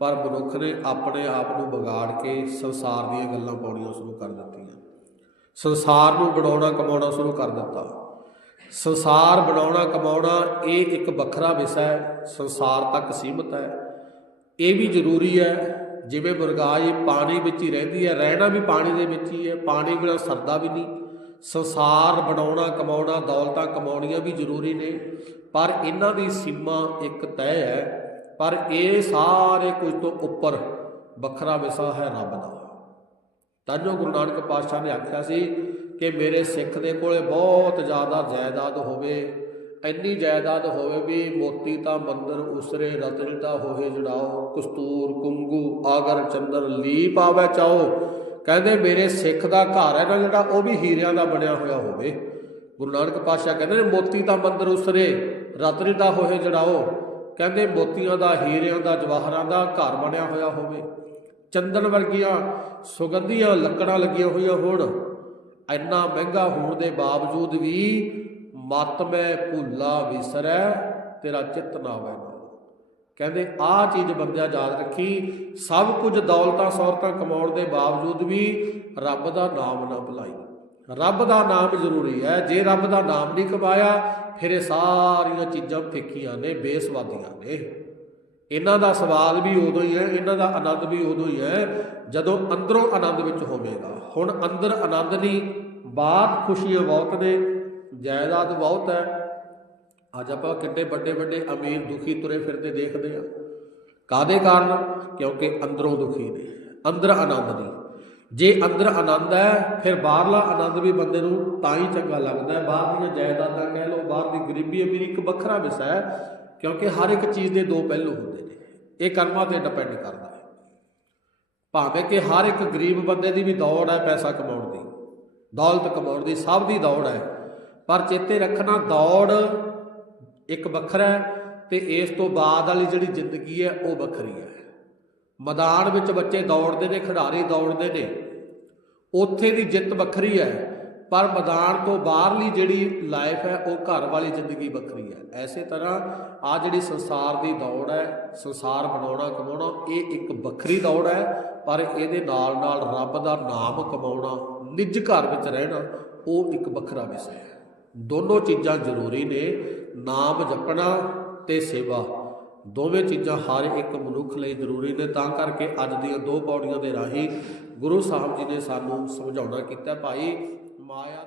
ਪਰ ਮਨੁੱਖ ਨੇ ਆਪਣੇ ਆਪ ਨੂੰ ਵਿਗਾੜ ਕੇ ਸੰਸਾਰ ਦੀਆਂ ਗੱਲਾਂ ਪਾਉਣੀਆਂ ਸ਼ੁਰੂ ਕਰ ਦਿੱਤੀਆਂ। ਸੰਸਾਰ ਨੂੰ ਬਣਾਉਣਾ, ਕਮਾਉਣਾ ਸ਼ੁਰੂ ਕਰ ਦਿੱਤਾ। ਸੰਸਾਰ ਬਣਾਉਣਾ, ਕਮਾਉਣਾ ਇਹ ਇੱਕ ਵੱਖਰਾ ਵਿਸ਼ਾ ਹੈ। ਸੰਸਾਰ ਤੱਕ ਸੀਮਤ ਹੈ। ਇਹ ਵੀ ਜ਼ਰੂਰੀ ਹੈ, ਜਿਵੇਂ ਮੁਰਗਾਈ ਪਾਣੀ ਵਿੱਚ ਹੀ ਰਹਿੰਦੀ ਹੈ, ਰਹਿਣਾ ਵੀ ਪਾਣੀ ਦੇ ਵਿੱਚ ਹੀ ਹੈ, ਪਾਣੀ ਬਿਨਾਂ ਸਰਦਾ ਵੀ ਨਹੀਂ। ਸੰਸਾਰ ਬਣਾਉਣਾ, ਕਮਾਉਣਾ, ਦੌਲਤਾਂ ਕਮਾਉਣੀਆਂ ਵੀ ਜ਼ਰੂਰੀ ਨੇ, ਪਰ ਇਹਨਾਂ ਦੀ ਸੀਮਾ ਇੱਕ ਤੈਅ ਹੈ, ਪਰ ਇਹ ਸਾਰੇ ਕੁਝ ਤੋਂ ਉੱਪਰ ਵੱਖਰਾ ਵਿਸ਼ਾ ਹੈ ਰੱਬ ਦਾ। ਤਾਂ ਜੋ ਗੁਰੂ ਨਾਨਕ ਪਾਤਸ਼ਾਹ ਨੇ ਆਖਿਆ ਸੀ ਕਿ ਮੇਰੇ ਸਿੱਖ ਦੇ ਕੋਲੇ ਬਹੁਤ ਜ਼ਿਆਦਾ ਜਾਇਦਾਦ ਹੋਵੇ ਇੰਨੀ ਜਾਇਦਾਦ ਹੋਵੇ ਵੀ ਮੋਤੀ ਤਾਂ ਮੰਦਰ ਉਸਰੇ, ਰਤਨ ਦਾ ਹੋਏ ਜੜਾਓ, ਕਸਤੂਰ, ਕੁੰਗੂ, ਆਗਰ, ਚੰਦਰ ਲੀਪ ਆਵੇ ਚਾਓ। ਕਹਿੰਦੇ ਮੇਰੇ ਸਿੱਖ ਦਾ ਘਰ ਹੈ ਨਾ ਜਿਹੜਾ, ਉਹ ਵੀ ਹੀਰਿਆਂ ਦਾ ਬਣਿਆ ਹੋਇਆ ਹੋਵੇ। ਗੁਰੂ ਨਾਨਕ ਪਾਤਸ਼ਾਹ ਕਹਿੰਦੇ ਨੇ, ਮੋਤੀ ਤਾਂ ਮੰਦਰ ਉਸਰੇ, ਰਤਨ ਦਾ ਹੋਏ ਜੜਾਓ। ਕਹਿੰਦੇ ਮੋਤੀਆਂ ਦਾ, ਹੀਰਿਆਂ ਦਾ, ਜਵਾਹਰਾਂ ਦਾ ਘਰ ਬਣਿਆ ਹੋਇਆ ਹੋਵੇ। ਚੰਦਨ ਵਰਗੀਆਂ ਸੁਗੰਧੀਆਂ ਲੱਕੜਾਂ ਲੱਗੀਆਂ ਹੋਈਆਂ ਹੋਣ। ਇੰਨਾ ਮਹਿੰਗਾ ਹੋਣ ਦੇ ਬਾਵਜੂਦ ਵੀ ਮਤ ਮੈਂ ਭੁੱਲਾ ਵਿਸਰੈ, ਤੇਰਾ ਚਿੱਤ ਨਾ ਆਵੇ ਨਾ। ਕਹਿੰਦੇ, ਆਹ ਚੀਜ਼ ਬੰਦਿਆ ਯਾਦ ਰੱਖੀ, ਸਭ ਕੁਝ ਦੌਲਤਾਂ ਸੌਰਤਾਂ ਕਮਾਉਣ ਦੇ ਬਾਵਜੂਦ ਵੀ ਰੱਬ ਦਾ ਨਾਮ ਨਾ ਭੁਲਾਈ। ਰੱਬ ਦਾ ਨਾਮ ਜ਼ਰੂਰੀ ਹੈ। ਜੇ ਰੱਬ ਦਾ ਨਾਮ ਨਹੀਂ ਕਮਾਇਆ, ਫਿਰ ਇਹ ਸਾਰੀਆਂ ਚੀਜ਼ਾਂ ਫੇਕੀਆਂ ਨੇ, ਬੇਸਵਾਦੀਆਂ ਨੇ। ਇਹਨਾਂ ਦਾ ਸਵਾਲ ਵੀ ਉਦੋਂ ਹੀ ਹੈ, ਇਹਨਾਂ ਦਾ ਆਨੰਦ ਵੀ ਉਦੋਂ ਹੀ ਹੈ, ਜਦੋਂ ਅੰਦਰੋਂ ਆਨੰਦ ਵਿੱਚ ਹੋਵੇਗਾ। ਹੁਣ ਅੰਦਰ ਆਨੰਦ ਨਹੀਂ, ਬਾਹਰ ਖੁਸ਼ੀਆਂ ਬਹੁਤ ਨੇ ਜਾਇਦਾਦ ਬਹੁਤ ਹੈ। ਅੱਜ ਆਪਾਂ ਕਿੰਨੇ ਵੱਡੇ ਵੱਡੇ ਅਮੀਰ ਦੁਖੀ ਤੁਰੇ ਫਿਰਦੇ ਦੇਖਦੇ ਆ ਕਾਦੇ ਕਾਰਨ? ਕਿਉਂਕਿ ਅੰਦਰੋਂ ਦੁਖੀ ਨੇ, ਅੰਦਰ ਆਨੰਦ ਨਹੀਂ ਜੇ ਅੰਦਰ ਆਨੰਦ ਹੈ, ਫਿਰ ਬਾਹਰਲਾ ਆਨੰਦ ਵੀ ਬੰਦੇ ਨੂੰ ਤਾਂ ਹੀ ਚੰਗਾ ਲੱਗਦਾ ਹੈ। ਬਾਹਰ ਦੀਆਂ ਜਾਇਦਾਦਾਂ ਕਹਿ ਲਓ, ਬਾਹਰ ਦੀ ਗਰੀਬੀ ਅਮੀਰੀ ਇੱਕ ਵੱਖਰਾ ਵਿਸ਼ਾ ਹੈ, ਕਿਉਂਕਿ ਹਰ ਇੱਕ ਚੀਜ਼ ਦੇ ਦੋ ਪਹਿਲੂ ਹੁੰਦੇ ਨੇ। ਇਹ ਕਰਮਾਂ ਤੇ ਡਿਪੈਂਡ ਕਰਦਾ ਹੈ। ਭਾਵੇਂ ਕਿ ਹਰ ਇੱਕ ਗਰੀਬ ਬੰਦੇ ਦੀ ਵੀ ਦੌੜ ਹੈ ਪੈਸਾ ਕਮਾਉਣ ਦੀ, ਦੌਲਤ ਕਮਾਉਣ ਦੀ, ਸਭ ਦੀ ਦੌੜ ਹੈ। ਪਰ ਚੇਤੇ ਰੱਖਣਾ ਦੌੜ ਇੱਕ ਵੱਖਰਾ ਹੈ ਤੇ ਇਸ ਤੋਂ ਬਾਅਦ ਵਾਲੀ ਜਿਹੜੀ ਜ਼ਿੰਦਗੀ ਹੈ ਉਹ ਵੱਖਰੀ ਹੈ। ਮੈਦਾਨ ਵਿੱਚ ਬੱਚੇ ਦੌੜਦੇ ਨੇ, ਖਿਡਾਰੀ ਦੌੜਦੇ ਨੇ। ਉੱਥੇ ਦੀ ਜਿੱਤ ਵੱਖਰੀ ਹੈ, ਪਰ ਮੈਦਾਨ ਤੋਂ ਬਾਹਰਲੀ ਜਿਹੜੀ ਲਾਈਫ ਹੈ, ਉਹ ਘਰ ਵਾਲੀ ਜ਼ਿੰਦਗੀ ਵੱਖਰੀ ਹੈ। ਐਸੇ ਤਰ੍ਹਾਂ ਆ ਜਿਹੜੀ ਸੰਸਾਰ ਦੀ ਦੌੜ ਹੈ, ਸੰਸਾਰ ਬਣਾਉਣਾ, ਕਮਾਉਣਾ, ਇਹ ਇੱਕ ਵੱਖਰੀ ਦੌੜ ਹੈ, ਪਰ ਇਹਦੇ ਨਾਲ ਨਾਲ ਰੱਬ ਦਾ ਨਾਮ ਕਮਾਉਣਾ, ਨਿੱਜ ਘਰ ਵਿੱਚ ਰਹਿਣਾ, ਉਹ ਇੱਕ ਵੱਖਰਾ ਵਿਸ਼ਾ ਹੈ। ਦੋਨੋਂ ਚੀਜ਼ਾਂ ਜ਼ਰੂਰੀ ਨੇ, ਨਾਮ ਜਪਣਾ ਤੇ ਸੇਵਾ। ਦੋਵੇਂ ਚੀਜ਼ਾਂ ਹਰ ਇੱਕ ਮਨੁੱਖ ਲਈ ਜ਼ਰੂਰੀ ਨੇ, ਤਾਂ ਕਰਕੇ ਅੱਜ ਦੀਆਂ ਦੋ ਪੌੜੀਆਂ ਦੇ ਰਾਹੀਂ ਗੁਰੂ ਸਾਹਿਬ ਜੀ ਨੇ ਸਾਨੂੰ ਸਮਝਾਉਣਾ ਕੀਤਾ, ਭਾਈ ਮਾਇਆ